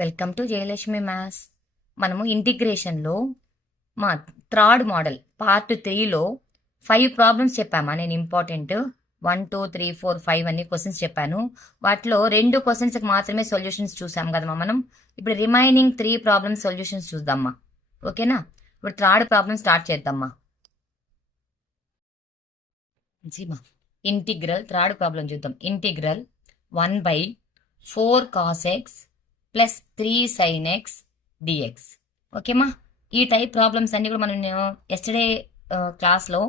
Welcome to Jayalakshmi maths. మనము ఇంటిగ్రేషన్లో మా third model part 3లో 5 problems చెప్పామా. నేను ఇంపార్టెంట్ 1 2 3 4 5 అన్ని క్వశ్చన్స్ చెప్పాను. వాటిలో 2 క్వశ్చన్స్కి మాత్రమే సొల్యూషన్స్ చూసాం కదమ్మా మనం. ఇప్పుడు రిమైనింగ్ 3 ప్రాబ్లమ్స్ సొల్యూషన్స్ చూద్దామా. ఓకేనా. ఇప్పుడు థర్డ్ ప్రాబ్లమ్ స్టార్ట్ చేద్దామా. జీమా ఇంటిగ్రల్ థర్డ్ ప్రాబ్లం చూద్దాం. Integral 1/4 cos x plus 3 sin x dx. ఓకేమా. ఈ టైప్ ప్రాబ్లమ్స్ అన్ని కూడా మనం ఎస్టర్డే క్లాస్లో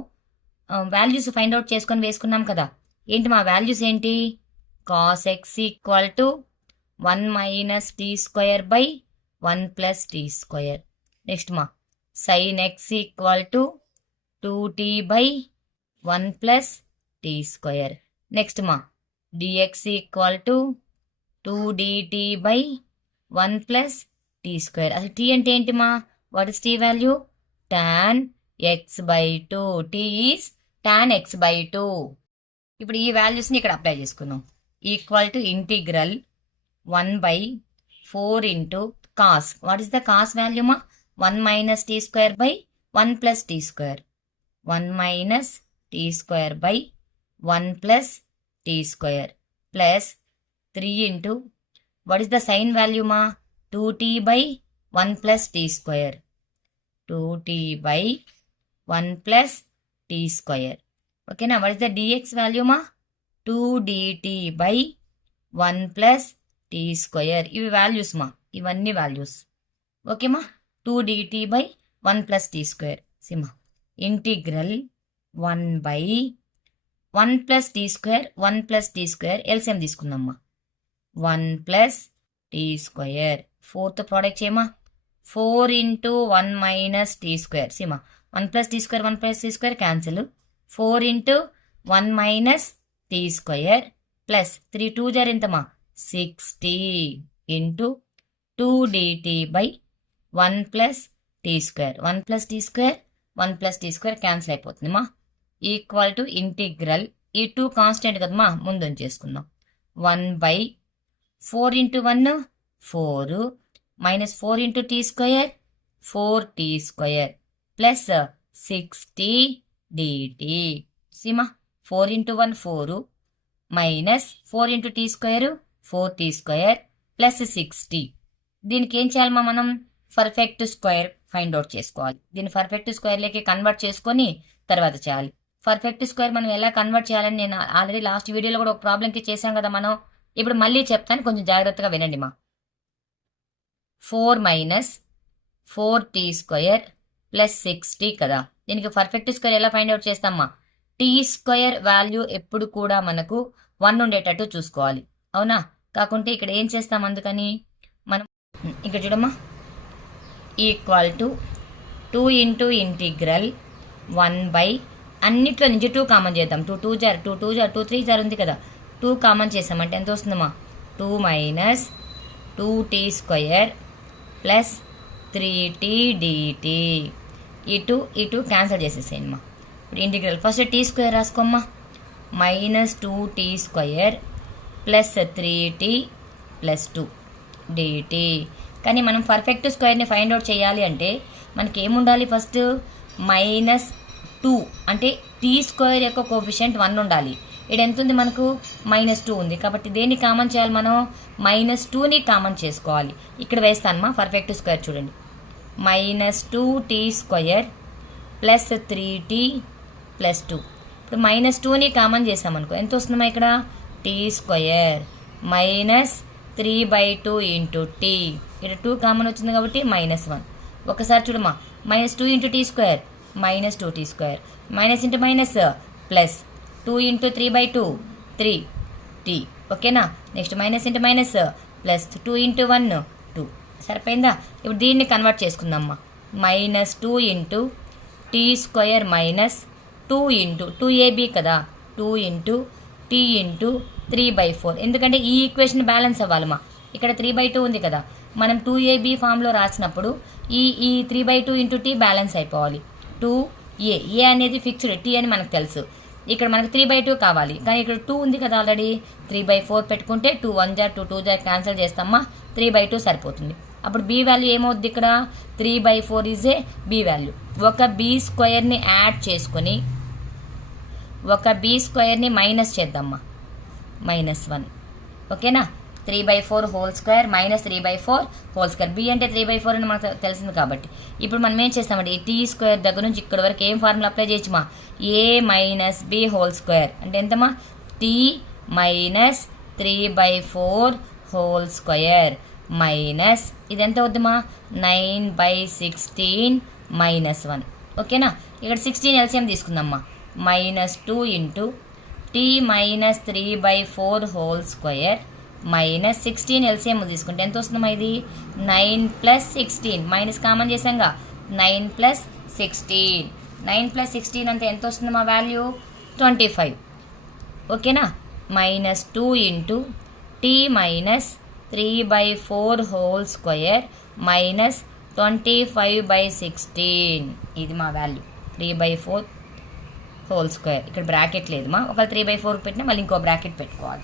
వాల్యూస్ ఫైండ్ అవుట్ చేసుకొని వేసుకున్నాం కదా. ఏంటి మా వాల్యూస్ ఏంటి? cos x equal to 1 minus t square by 1 plus t square. Next మా sin x equal to 2t by 1 plus t square. Next మా dx equal to 2dt by 1 plus t square. అసలు t అంటే ఏంటి మా? What is t value? tan x/2. T is tan x/2. ఇప్పుడు ఈ వాల్యూస్ని ఇక్కడ అప్లై చేసుకుందాం. Equal to integral 1/4 into cos. What is the cos value మా? 1 minus t square by 1 plus t square. 1 minus t square by 1 plus t square plus 3 into what is the sin value ma? 2t by 1 plus t square. 2t by 1 plus t square. Okay na. What is the dx value ma? 2dt by 1 plus t square. ఇవి values మా. ఇవన్నీ values. Okay మా. 2dt by 1 plus t square. సిమా integral 1/1 plus t square 1 plus t square LCM తీసుకుందామ్మా. 1 plus t square. Fourth product చేయమా. 4 into 1 minus t square. సిమా 1 plus t square 1 plus t square cancel. 4 into 1 minus t square plus 3 2 జార్ ఎంతమా? 60 into 2dt by 1 plus t square. 1 plus t square 1 plus t square cancel అయిపోతుంది మా. Equal to integral. ఈ 2 constant కదమ్మా, ముందు చేసుకుందాం. 1/4 into 1 4 minus 4 into t square 4t square plus 60 dt. సిమా 4 into 1 4 minus 4 into t square 4t square plus 60. దీనికి ఏం చేయాలమ్మా మనం? పర్ఫెక్ట్ స్క్వేర్ ఫైండ్ అవుట్ చేసుకోవాలి. దీన్ని పర్ఫెక్ట్ స్క్వేర్లోకి కన్వర్ట్ చేసుకొని తర్వాత చేయాలి. పర్ఫెక్ట్ స్క్వేర్ మనం ఎలా కన్వర్ట్ చేయాలని నేను ఆల్రెడీ లాస్ట్ వీడియోలో కూడా ఒక ప్రాబ్లంకి చేశాం కదా మనం. ఇప్పుడు మళ్ళీ చెప్తాను, కొంచెం జాగ్రత్తగా వినండి మా. 4 మైనస్ 4t స్క్వేర్ ప్లస్ 60 కదా. దీనికి పర్ఫెక్ట్ స్క్వేర్ ఎలా ఫైండ్ అవుట్ చేస్తామా? టీ స్క్వేర్ వాల్యూ ఎప్పుడు కూడా మనకు 1 ఉండేటట్టు చూసుకోవాలి. అవునా? కాకుంటే ఇక్కడ ఏం చేస్తాం, అందుకని మనం ఇక్కడ చూడమ్మా. ఈక్వల్ టు 2 ఇంటూ ఇంటిగ్రల్ 1/, అన్నిట్లో నుంచి 2 కామన్ చేద్దాం. 2 2 జార్ 2 2 జార్ 2 3 జార్ ఉంది కదా. 2 కామన్ చేసామంటే ఎంత వస్తుందమ్మా? 2 minus 2t square plus 3t dt. ఈ 2 క్యాన్సిల్ చేసేసేయండి మా. ఇప్పుడు ఇంటిగ్రల్ ఫస్ట్ టీ స్క్వేర్ రాసుకోమ్మా. Minus 2t square plus 3t plus 2 dt. కానీ మనం పర్ఫెక్ట్ స్క్వేర్ని ఫైండ్ అవుట్ చేయాలి అంటే మనకి ఏముండాలి? ఫస్ట్ మైనస్ 2 అంటే టీ స్క్వేర్ యొక్క కోఫిషియంట్ 1 ఉండాలి. ఇక్కడ ఎంత ఉంది మనకు? -2 ఉంది. కాబట్టి దేన్ని కామన్ చేయాలి మనం? -2ని కామన్ చేసుకోవాలి. ఇక్కడ వేస్తానమ్మా పర్ఫెక్ట్ స్క్వేర్ చూడండి. -2t square plus 3t plus 2. ఇప్పుడు -2ని కామన్ చేసామనుకో ఎంత వస్తుందమ్మా? ఇక్కడ t square minus 3/2 into t. ఇక్కడ 2 కామన్ వచ్చింది కాబట్టి -1. ఒకసారి చూడమ్మా. -2 into t square -2t square minus into minus plus 2 into 3/2 3t. ఓకేనా. Next minus into minus plus 2 into 1 2. సరిపోయిందా? ఇప్పుడు దీన్ని కన్వర్ట్ చేసుకుందామ్మా. -2 into t square minus 2 into 2ab కదా. 2 ఇంటూ టీ ఇంటూ 3/4. ఎందుకంటే ఈ ఈక్వేషన్ బ్యాలెన్స్ అవ్వాలమ్మా. ఇక్కడ 3/2 ఉంది కదా. మనం 2ab ఫామ్లో రాసినప్పుడు ఈ 3/2 ఇంటూ టీ బ్యాలెన్స్ అయిపోవాలి. 2a అనేది ఫిక్స్డ్, టీ అని మనకు తెలుసు. ఇక్కడ మనకి 3/2 కావాలి, కానీ ఇక్కడ 2 ఉంది కదా ఆల్రెడీ. 3/4 పెట్టుకుంటే 2 1 జా 2 2 జా క్యాన్సిల్ చేస్తామా, 3/2 సరిపోతుంది. అప్పుడు బి వాల్యూ ఏమవుద్ది ఇక్కడ, 3/4 ఈజ్ ఏ బి వాల్యూ. ఒక బి స్క్వేర్ని యాడ్ చేసుకొని ఒక బి స్క్వేర్ని మైనస్ చేద్దామా, -1. ఓకేనా, 3/4 whole square minus 3/4 whole square. B అంటే 3/4 అని మనకు తెలిసింది కాబట్టి ఇప్పుడు మనం ఏం చేస్తామంటే ఈ టీ స్క్వేర్ దగ్గర నుంచి ఇక్కడ వరకు ఏం ఫార్ములా అప్లై చేయొచ్చుమా, A minus B whole square అంటే ఎంతమా, t minus 3/4 whole square minus ఇది ఎంత అవుద్దిమా, 9/16 -1. ఓకేనా, ఇక్కడ 16 ఎల్సిఎం తీసుకుందామ్మా, -2 into t minus 3/4 whole square minus 16 LCM తీసుకుంటే ఎంత వస్తుందమ్మా, ఇది 9 + 16 మైనస్ కామన్ చేసాంగా, 9 + 16 9 + 16 అంటే ఎంత వస్తుందమ్మా వాల్యూ, 25. ఓకేనా, -2 into t minus 3/4 whole square minus 25/16 ఇది మా వాల్యూ, 3/4 హోల్ స్క్వేర్. ఇక్కడ బ్రాకెట్ లేదుమా, ఒకవేళ 3/4 పెట్టినా మళ్ళీ ఇంకో బ్రాకెట్ పెట్టుకోవాలి.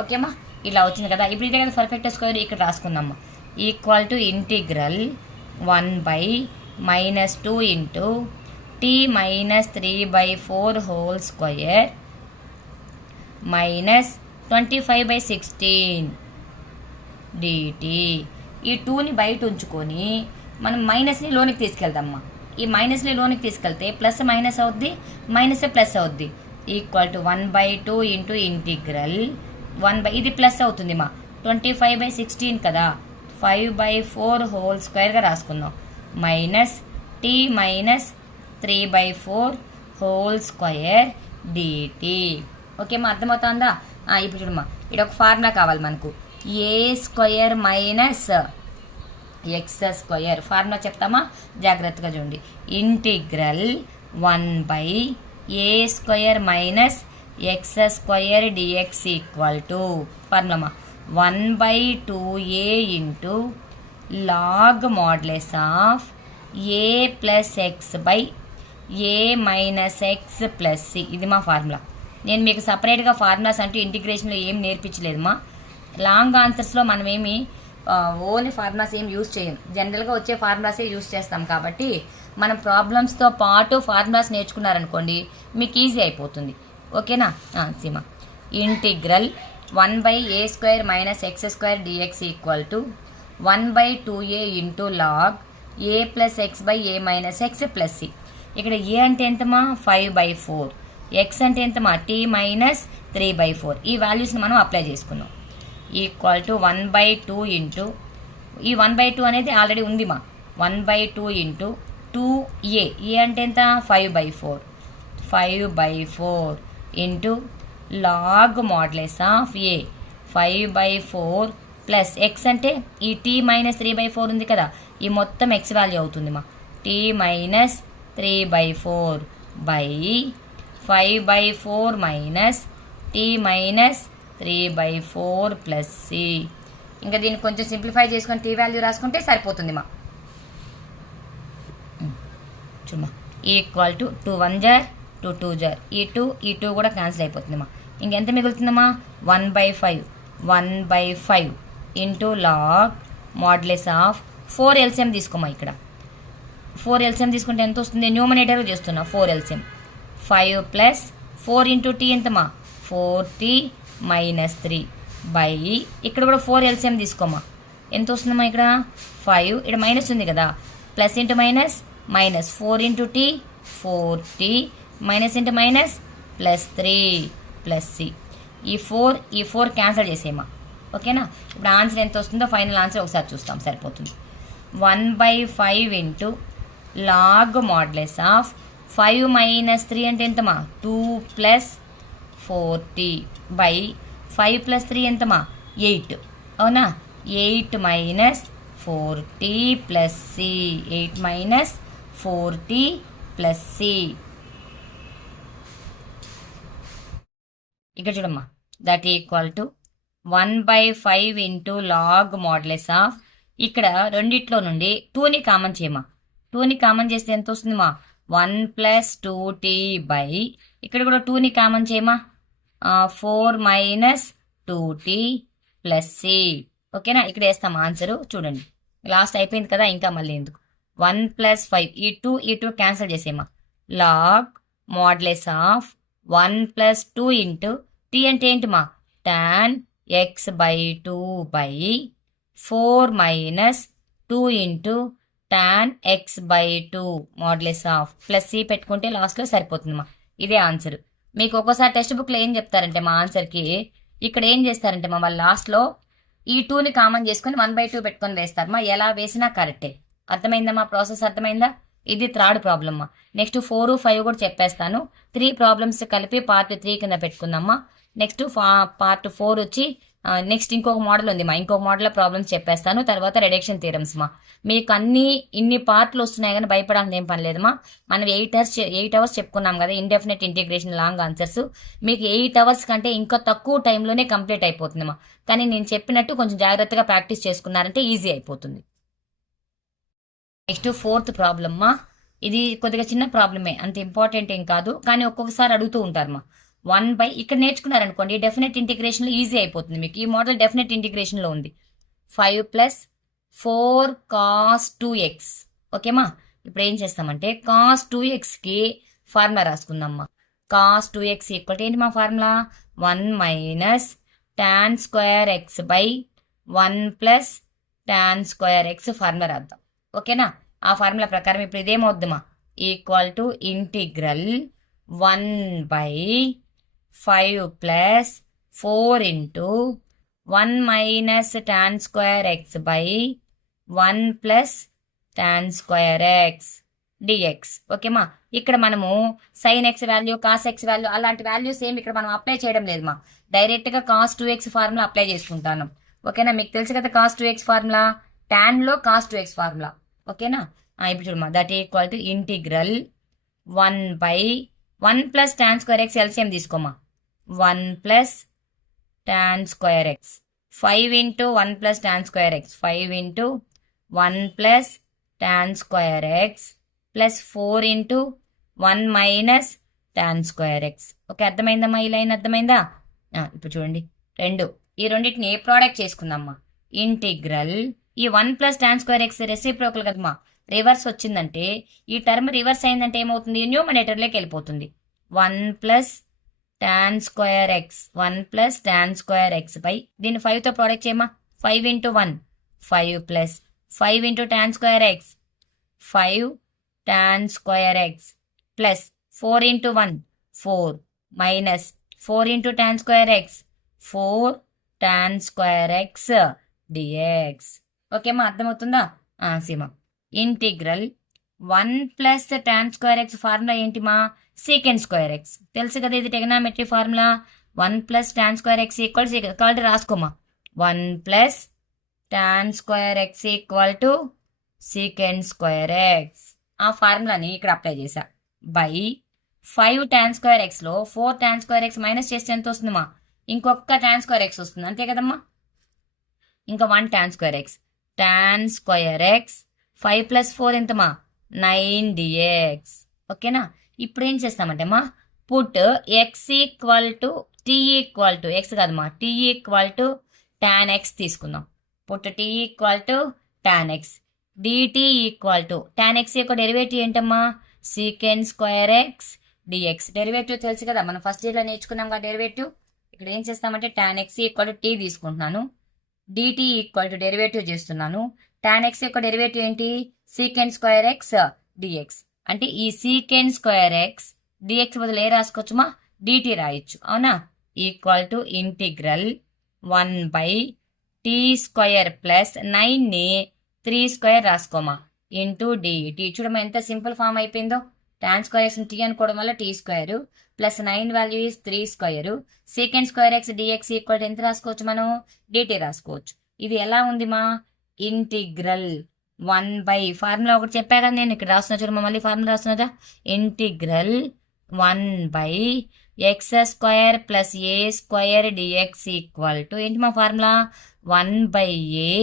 ఓకేమా, ఇలా వచ్చింది కదా. ఇప్పుడు ఇదే కదా పర్ఫెక్ట్ స్క్వేర్, ఇక్కడ రాసుకుందామా, equal to integral 1/-2 into t minus 3/4 whole square minus 25/16 dt. ఈ 2ని బయట ఉంచుకొని మనం మైనస్ని లోనికి తీసుకెళ్దామా. ఈ మైనస్ని లోనికి తీసుకెళ్తే ప్లస్ మైనస్ అవుద్ది, మైనస్ ప్లస్ అవుద్ది. ఈక్వల్ టు 1/2 ఇంటూ ఇంటిగ్రల్ 1 ఇది ప్లస్ అవుతుంది మా, 25/16 కదా, 5/4 హోల్ స్క్వేర్గా రాసుకుందాం minus t minus 3/4 whole square dt. ఓకేమ్మా, అర్థమవుతుందా. ఇప్పుడు చూడమ్మా, ఇక్కడ ఒక ఫార్ములా కావాలి మనకు, a square minus x square. Formula చెప్తామా, జాగ్రత్తగా చూడండి. Integral 1/a square minus x square dx equal to ఫార్ములామా 1/2a into log modulus of a plus x by a minus x plus C. ఇది మా ఫార్ములా. నేను మీకు సపరేట్గా ఫార్ములాస్ అంటే ఇంటిగ్రేషన్లో ఏం నేర్పించలేదమ్మా. లాంగ్ ఆన్సర్స్లో మనం ఏమి ఓన్లీ ఫార్ములాస్ ఏం యూజ్ చేయం, జనరల్గా వచ్చే ఫార్ములాసే యూజ్ చేస్తాం. కాబట్టి మనం ప్రాబ్లమ్స్తో పాటు ఫార్ములాస్ నేర్చుకున్నారనుకోండి మీకు ఈజీ అయిపోతుంది. ఓకేనా. సీమ integral 1/a square minus x square dx equal to 1/2a into log a plus x by a minus x plus c. ఇక్కడ ఏ అంటే ఎంతమా, 5/4, ఎక్స్ అంటే ఎంతమా, టీ మైనస్ 3/4. ఈ వాల్యూస్ని మనం అప్లై చేసుకున్నాం. ఈక్వల్ టు 1/2 ఇంటూ ఈ 1/2 అనేది ఆల్రెడీ ఉంది మా, 1/2 ఇంటూ 2a. ఏ అంటే ఎంత, 5/4, 5/4 into log modulus of a 5/4 plus x అంటే ఈ టీ మైనస్ 3/4 ఉంది కదా, ఈ మొత్తం ఎక్స్ వాల్యూ అవుతుంది మా, t minus 3/4 by 5/4 minus t minus 3/4 plus c. ఇంకా దీన్ని కొంచెం సింప్లిఫై చేసుకొని టీ వాల్యూ రాసుకుంటే సరిపోతుంది మా. చూడమా, ఈక్వల్ టు 2 1 జార్ 2 2 జార్, ఈ 2 కూడా క్యాన్సిల్ అయిపోతుంది మా. ఇంకెంత మిగులుతుందమ్మా, 1/5 into log modulus of 4 LCM తీసుకోమా. ఇక్కడ 4 ఎల్సిఎం తీసుకుంటే ఎంత వస్తుంది, న్యూమరేటర్ చేస్తున్నా 4 ఎల్సిఎం. 5 ప్లస్ 4 ఇంటూ టీ ఎంతమా, 4t మైనస్ 3 బై ఇక్కడ కూడా 4 ఎల్సిఎం తీసుకోమా. ఎంత వస్తుందమ్మా, ఇక్కడ 5, ఇక్కడ మైనస్ ఉంది కదా, plus into minus minus 4 into t 4t minus into minus plus 3 plus c. ఈ 4 క్యాన్సిల్ చేసేమా. ఓకేనా. ఇప్పుడు ఆన్సర్ ఎంత వస్తుందో ఫైనల్ ఆన్సర్ ఒకసారి చూస్తాం, సరిపోతుంది. 1/5 into log modulus of 5 minus 3 అంటే ఎంతమా, 2 ప్లస్ 4t బై 5 ప్లస్ 3 ఎంతమా, 8. అవునా, 8 minus 4t plus c, 8 minus 4t plus c. ఇక్కడ చూడమ్మా, that equal to 1/5 into log modulus of, ఇక్కడ రెండిట్లో నుండి 2ని కామన్ చేయమా. 2ని కామన్ చేస్తే ఎంత వస్తుంది మా, 1 ప్లస్ 2t బై ఇక్కడ కూడా 2ని కామన్ చేయమా 4 మైనస్ 2t ప్లస్ సి. ఓకేనా, ఇక్కడ వేస్తాం ఆన్సర్. చూడండి లాస్ట్ అయిపోయింది కదా, ఇంకా మళ్ళీ ఎందుకు. 1 ప్లస్ 5 ఈ 2 క్యాన్సిల్ చేసేమా. Log modulus of 1 plus 2 into t అంటే ఏంటి మా tan x by 2 by 4 minus 2 into tan x by 2 modulus of plus c పెట్టుకుంటే లాస్ట్లో సరిపోతుంది మా. ఇదే ఆన్సర్. మీకు ఒక్కోసారి టెక్స్ట్ బుక్లో ఏం చెప్తారంటే మా ఆన్సర్కి ఇక్కడ ఏం చేస్తారంటే మా వాళ్ళు లాస్ట్లో ఈ 2ని కామన్ చేసుకుని 1/2 పెట్టుకొని వేస్తారు మా. ఎలా వేసినా కరెక్టే. అర్థమైందమ్మా ప్రాసెస్, అర్థమైందా? ఇది థర్డ్ ప్రాబ్లమ్ మా. నెక్స్ట్ 4, 5 కూడా చెప్పేస్తాను. 3 ప్రాబ్లమ్స్ కలిపి పార్ట్ 3 కింద పెట్టుకుందామా. నెక్స్ట్ పార్ట్ 4 వచ్చి నెక్స్ట్ ఇంకొక మోడల్ ఉంది మా, ఇంకొక మోడల్ ప్రాబ్లమ్స్ చెప్పేస్తాను. తర్వాత రిడక్షన్ థియరమ్స్ మా. మీకు ఇన్ని పార్ట్లు వస్తున్నాయి కానీ భయపడాల్సిన ఏం పని లేదమ్మా. మనం 8 అవర్స్ చెప్పుకున్నాం కదా ఇండెఫినెట్ ఇంటిగ్రేషన్ లాంగ్ ఆన్సర్స్. మీకు 8 అవర్స్ కంటే ఇంకా తక్కువ టైంలోనే కంప్లీట్ అయిపోతుందమ్మా. కానీ నేను చెప్పినట్టు కొంచెం జాగ్రత్తగా ప్రాక్టీస్ చేసుకున్నారంటే ఈజీ అయిపోతుంది. నెక్స్ట్ 4th ప్రాబ్లమ్ మా. ఇది కొద్దిగా చిన్న ప్రాబ్లమే, అంత ఇంపార్టెంట్ ఏం కాదు, కానీ ఒక్కొక్కసారి అడుగుతూ ఉంటారు మా. 1 ఇక్కడ నేర్చుకున్నారనుకోండి డెఫినెట్ ఇంటిగ్రేషన్లో ఈజీ అయిపోతుంది మీకు. ఈ మోడల్ డెఫినెట్ ఇంటిగ్రేషన్లో ఉంది. 5 ప్లస్ 4 కాస్ 2x. ఓకేమా, ఇప్పుడు ఏం చేస్తామంటే కాస్ 2xకి ఫార్ములా రాసుకుందామ్మా. కాస్ 2x ఈక్వల్ ఏంటి మా formula 1 minus tan square x by 1 plus tan square x formula రాద్దాం. ఓకేనా, ఆ ఫార్ములా ప్రకారం ఇప్పుడు ఇదేమవుద్దామా equal to integral 1/5 plus 4 into 1 minus tan square x by 1 plus tan square x dx. ఓకేమా, ఇక్కడ మనము sine x value cos x value అలాంటి వాల్యూస్ ఏమి ఇక్కడ మనం అప్లై చేయడం లేదు మా. డైరెక్ట్గా కాస్ 2x ఫార్ములా అప్లై చేసుకుంటాను. ఓకేనా, మీకు తెలుసు కదా కాస్ 2x ఫార్ములా, టాన్లో కాస్ 2x ఫార్ములా. ఓకేనా, ఇప్పుడు చూడమ్మా that equal to integral 1/1 plus tan square x LCM తీసుకోమా. 1 plus tan square x 5 into 1 plus tan square x 5 into 1 plus tan square x plus 4 into 1 minus tan square x. Okay, అర్థమైందమ్మా? ఈ line అర్థమైందా? ఇప్పుడు చూడండి ఈ రెండింటిని ఏ product చేసుకుందామ్మా. Integral ఈ 1 plus tan square x reciprocal కదమ్మా, రివర్స్ వచ్చిందంటే ఈ టర్మ్ రివర్స్ అయిందంటే ఏమవుతుంది న్యూమరేటర్లోకి వెళ్ళిపోతుంది. 1 plus tan square x 1 plus tan square x by దీన్ని 5తో ప్రోడక్ట్ చేయమా. 5 into 1 5 plus 5 into tan square x 5 tan square x plus 4 into 1 4 minus 4 into tan square x 4 tan square x dx. ఓకేమా, అర్థమవుతుందా? సీమా integral 1 plus tan square x formula ఏంటిమా secant square x. తెలుసు కదా ఇది trigonometry formula. 1 plus tan square x equal కాబట్టి రాసుకోమా 1 plus tan square x equal to secant square x. ఆ ఫార్ములాని ఇక్కడ అప్లై చేశా. బై 5 టాన్ స్క్వేర్ ఎక్స్లో 4 టాన్ స్క్వేర్ ఎక్స్ మైనస్ చేస్తే ఎంత వస్తుందమ్మా ఇంకొక టాన్ స్క్వేర్ ఎక్స్ వస్తుంది అంతే కదమ్మా. ఇంకా 1 tan square x tan square x 5 plus 4 ఎంతమా 9 డిఎక్స్. ఓకేనా, ఇప్పుడు ఏం చేస్తామంటే మా put x equal to t equal to x కాదమ్మా t equal to tan x తీసుకుందాం. Put t equal to tan x dt equal to tan x యొక్క derivative ఏంటమ్మా secant square x dx. Derivative తెలుసు కదా మనం ఫస్ట్ ఇయర్లో నేర్చుకున్నాం కదా డెరివేటివ్. ఇక్కడ ఏం చేస్తామంటే tan x equal to t తీసుకుంటున్నాను, డిటీ ఈక్వల్ టు డెరివేటివ్ చేస్తున్నాను. టాన్ ఎక్స్ యొక్క డెరివేటివ్ ఏంటి సీకెండ్ స్క్వేర్ ఎక్స్ డిఎక్స్. అంటే ఈ సీకెండ్ స్క్వేర్ ఎక్స్ డిఎక్స్ బదులు ఏ రాసుకోవచ్చుమా డిటీ రాయొచ్చు అవునా. Equal to integral 1/t square plus 9ని 3 స్క్వేర్ రాసుకోమా ఇంటూ డిటీ. చూడమా ఎంత సింపుల్ ఫామ్ అయిపోయిందో. టాన్ స్క్వేర్ ఎక్స్ టీ అనుకోవడం వల్ల t square plus 9 value is 3 square. Secant square x dx equal to ఎంత రాసుకోవచ్చు మనం డిటీ రాసుకోవచ్చు. ఇది ఎలా ఉంది మా ఇంటిగ్రల్ 1 ఫార్ములా ఒకటి చెప్పా కదా నేను ఇక్కడ రాస్తున్నా చూడమ్మా మళ్ళీ ఫార్ములా రాస్తున్నదా ఇంటిగ్రల్ 1/x square plus a square dx equal to ఏంటి మా formula 1/a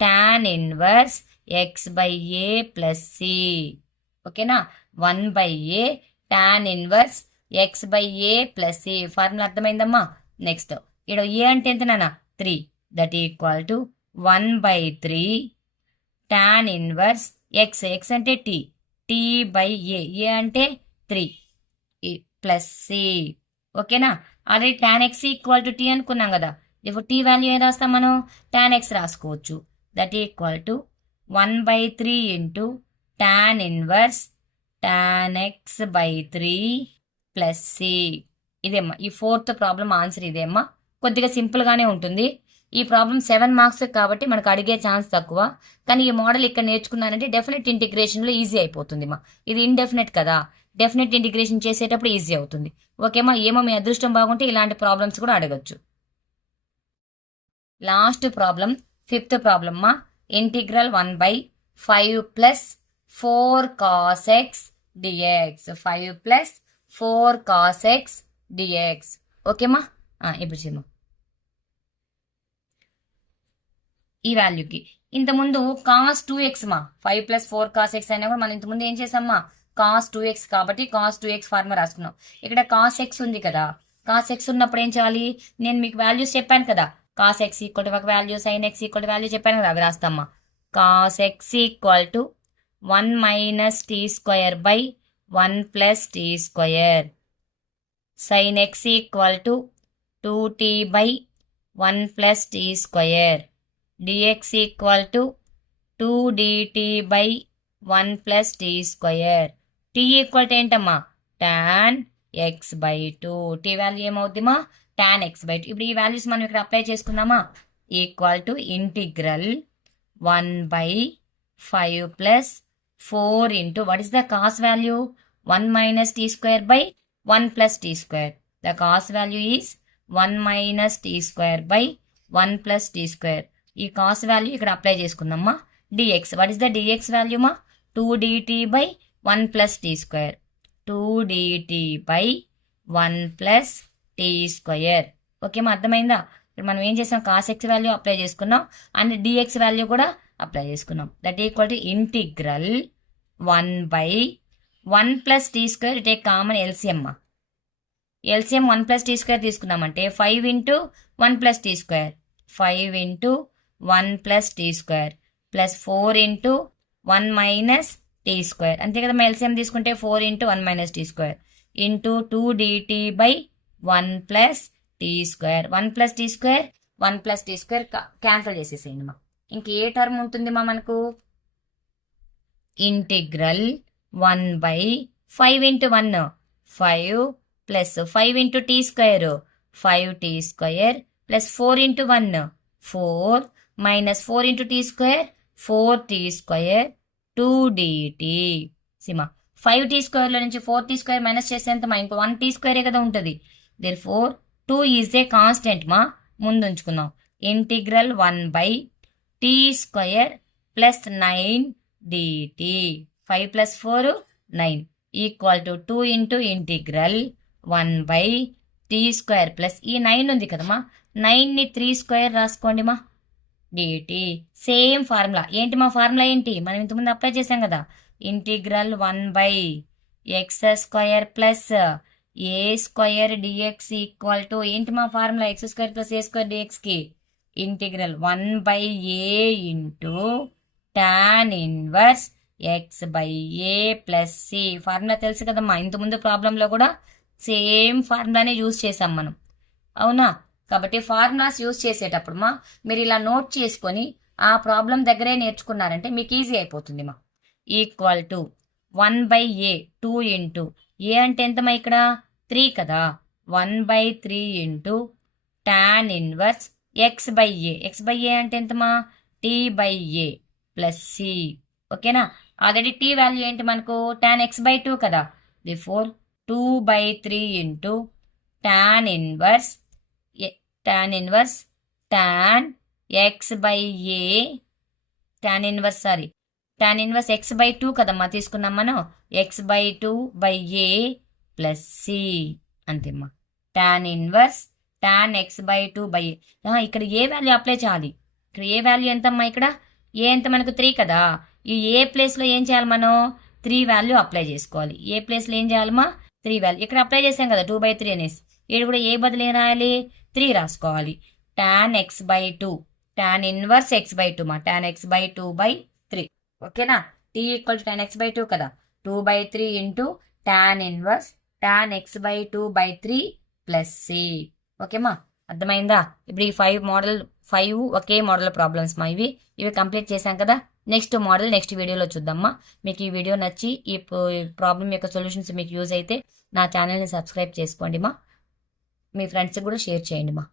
tan inverse x/a plus c. ఓకేనా 1/a tan inverse x by a plus c. Formula అర్థమైందమ్మా. నెక్స్ట్ ఇక్కడ ఏ అంటే ఎంత నాన్న 3, that equal to 1/3 tan inverse x. X అంటే t by a అంటే 3 ప్లస్ సి. ఓకేనా. Already tan x equal to t అనుకున్నాం కదా. ఇప్పుడు టీ వాల్యూ ఏం రాస్తాం మనం, tan ఎక్స్ రాసుకోవచ్చు. That equal to 1/3 into tan inverse tan x by 3 plus c. ఇదేమ్మా ఈ 4th ప్రాబ్లం ఆన్సర్. ఇదేమ్మా కొద్దిగా సింపుల్గానే ఉంటుంది. ఈ ప్రాబ్లం 7 మార్క్స్ కాబట్టి మనకు అడిగే ఛాన్స్ తక్కువ. కానీ ఈ మోడల్ ఇక్కడ నేర్చుకున్నారంటే డెఫినెట్ ఇంటిగ్రేషన్లో ఈజీ అయిపోతుంది మా. ఇది ఇండెఫినెట్ కదా, డెఫినెట్ ఇంటిగ్రేషన్ చేసేటప్పుడు ఈజీ అవుతుంది. ఓకేమా. ఏమో మీ అదృష్టం బాగుంటే ఇలాంటి ప్రాబ్లమ్స్ కూడా అడగచ్చు. లాస్ట్ ప్రాబ్లం 5th ప్రాబ్లం మా. Integral 1/5 plus 4 cos x dx. 5 plus 4 cos x dx. ఓకేమా. ఇప్పుడు చేయమా ఈ వాల్యూకి. ఇంతకుముందు కాస్ 2x మా. 5 ప్లస్ 4 cos x అయినా కూడా మనం ఇంతకుముందు ఏం చేసామా, కాస్ 2x కాబట్టి కాస్ 2x ఫార్ములా రాసుకున్నాం. ఇక్కడ కాస్ x ఉంది కదా, కాస్ x ఉన్నప్పుడు ఏం చేయాలి, నేను మీకు వాల్యూస్ చెప్పాను కదా. కాస్ x ఈక్వల్ టు ఒక value, sine x equal to value చెప్పాను కదా, అవి రాస్తామా. Cos x equal to 1 minus t square by 1 plus t square. Sine x equal to 2t by 1 plus t square. dx equal to 2 dt by 1 plus t square. t equal to ఏంటమ్మా, tan x by 2. T value ఏమవుతుందమ్మా, tan x by 2. ఇప్పుడు ఈ values మనం ఇక్కడ apply చేసుకుందామా. Equal to integral 1/5 plus 4 into what is the cos value, 1 minus t square by 1 plus t square. The cos value is 1 minus t square by 1 plus t square. ఈ cos value ఇక్కడ apply చేసుకుందామా. dx, what is the dx value మా, 2 dt by 1 plus t square. 2 dt by 1 plus t square. ఓకేమా, అర్థమైందా. ఇప్పుడు మనం ఏం చేసాం, కాస్ ఎక్స్ వాల్యూ అప్లై చేసుకున్నాం అండ్ dx వాల్యూ కూడా అప్లై చేసుకున్నాం. That equal to integral 1/1 plus t square. Take common LCM మా. ఎల్సిఎం 1 ప్లస్ టీ స్క్వేర్ తీసుకున్నామంటే 5 into 1 plus t square. 5 into 1 plus t square plus 4 into 1 minus t square. అంతే కదా, LCM తీసుకుంటే 4 into 1 minus t square into 2 dt by 1 plus t square. 1 plus t square 1 plus t square cancel చేసేసేయండి మా. ఇంక ఏ term ఉంటుంది మా మనకు, integral 1/5 into 1 5 plus 5 into t square 5 t square plus 4 into 1 4 minus 4 into t square 4 t square 2 dt. సిమా 5 t స్క్వేర్లో నుంచి 4 టీ స్క్వేర్ మైనస్ చేసేంత మా, ఇంకో 1 టీ స్క్వేరే కదా ఉంటుంది. దేర్ 2 ఈజ్ ఏ కాన్స్టెంట్ మా, ముందు ఉంచుకుందాం. Integral 1/t square plus 9 dt. 5 plus 4 9 equal to 2 into integral 1/t square plus ఈ 9 ఉంది కదమ్మా, 9ని 3 స్క్వేర్ రాసుకోండి మా, dt. Same formula. ఏంటి మా ఫార్ములా ఏంటి, మనం ఇంతకుముందు అప్లై చేసాం కదా. Integral 1/x square plus a square dx equal to ఏంటి మా formula, x square plus a square డిఎక్స్కి integral 1/a into tan inverse x by a plus c. Formula తెలుసు కదమ్మా, ఇంతకుముందు ప్రాబ్లంలో కూడా సేమ్ ఫార్ములానే యూజ్ చేసాం మనం, అవునా. కాబట్టి ఫార్ములాస్ యూజ్ చేసేటప్పుడు మా మీరు ఇలా నోట్ చేసుకొని ఆ ప్రాబ్లం దగ్గరే నేర్చుకున్నారంటే మీకు ఈజీ అయిపోతుంది మా. ఈక్వల్ టు 1/a 2 ఇంటూ ఏ అంటే ఎంతమా ఇక్కడ 3 కదా, 1/3 into tan inverse x by a. X by a అంటే ఎంతమా, t by a plus c. ఓకేనా. ఆల్రెడీ టీ వాల్యూ ఏంటి మనకు, tan x బై 2 కదా. Before 2/3 into tan inverse tan x by a tan inverse x by 2 కదమ్మా తీసుకున్నాం మనం, x by 2 by a plus c. అంతేమ్మా, tan inverse tan x by 2 by a. ఇక్కడ a value apply చేయాలి, ఇక్కడ a value ఎంతమ్మా, ఇక్కడ ఏ ఎంత మనకు 3 కదా. ఈ ఏ ప్లేస్లో ఏం చేయాలి మనం, 3 వాల్యూ అప్లై చేసుకోవాలి. ఏ ప్లేస్లో ఏం చేయాలమ్మా, 3 వాల్యూ ఇక్కడ అప్లై చేసాం కదా 2/3 అనేసి. ఇక్కడ కూడా ఏ బదులు ఏం రాయాలి 3 రాసుకోవాలి. tan x/2 tan inverse x/2 మా tan x/2/3 ఓకేనా. t equal to tan x/2 కదా 2/3 into tan inverse tan x/2/3 plus c. ఓకేమా అర్థమైందా. ఇప్పుడు ఈ 5 ఒకే మోడల్ ప్రాబ్లమ్స్ మా ఇవి కంప్లీట్ చేశాం కదా. నెక్స్ట్ మోడల్ నెక్స్ట్ వీడియోలో చూద్దామా. మీకు ఈ వీడియో నచ్చి ఈ ప్రాబ్లం యొక్క సొల్యూషన్స్ మీకు యూజ్ అయితే నా ఛానల్ని సబ్స్క్రైబ్ చేసుకోండి మా. మీ ఫ్రెండ్స్కి కూడా షేర్ చేయండి మా.